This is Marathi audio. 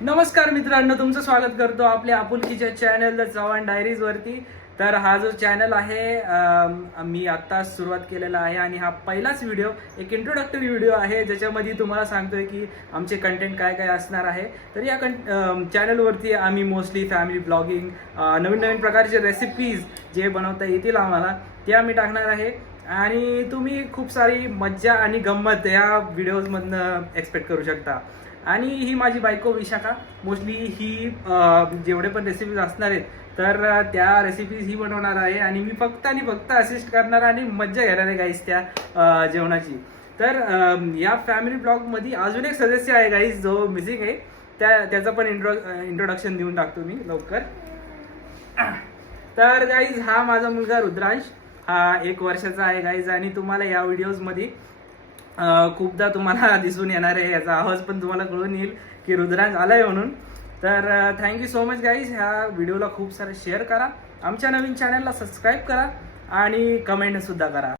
नमस्कार मित्रांनो, तुमचं स्वागत करतो आपल्या आपुलकीच्या चॅनल द चव्हाण डायरीज वरती. तर हा जो चॅनल आहे मी आता सुरुवात केलेला आहे आणि हा पहिलाच व्हिडिओ, एक इंट्रोडक्टरी व्हिडिओ आहे ज्याच्यामध्ये तुम्हाला सांगतोय की आमचे कंटेंट काय काय असणार आहे. तर या चॅनलवरती आम्ही मोस्टली फॅमिली ब्लॉगिंग, नवीन नवीन प्रकारचे रेसिपीज जे बनवता येतील आम्हाला ते आम्ही टाकणार आहे. आणि तुम्ही खूप सारी मज्जा आणि गंमत या व्हिडिओजमधनं एक्सपेक्ट करू शकता. आणि ही माझी बायको विशाखा, मोस्टली ही जेवढे पण रेसिपीज असणार आहेत तर त्या रेसिपीज ही बनवणार आहे आणि मी फक्त आणि फक्त असिस्ट करणार आणि मज्जा घेणार आहे गाईज त्या जेवणाची. तर या फॅमिली ब्लॉगमध्ये अजून एक सदस्य आहे गाईज जो मिसिंग आहे, त्याचं पण इंट्रोडक्शन देऊन टाकतो मी लवकर. तर गाईज हा माझा मुलगा रुद्रांश, हा 1 वर्षाचा आहे गाईज. आणि तुम्हाला या व्हिडिओजमध्ये खूपदा तुम्हाला दिसून येणार आहे, याचा आवाज पण तुम्हाला कळून येईल की रुद्रांश आलाय म्हणून. तर थँक्यू सो मच गाईज. ह्या व्हिडिओला खूप सारे शेअर करा, आमच्या नवीन चॅनलला सबस्क्राईब करा आणि कमेंट सुद्धा करा.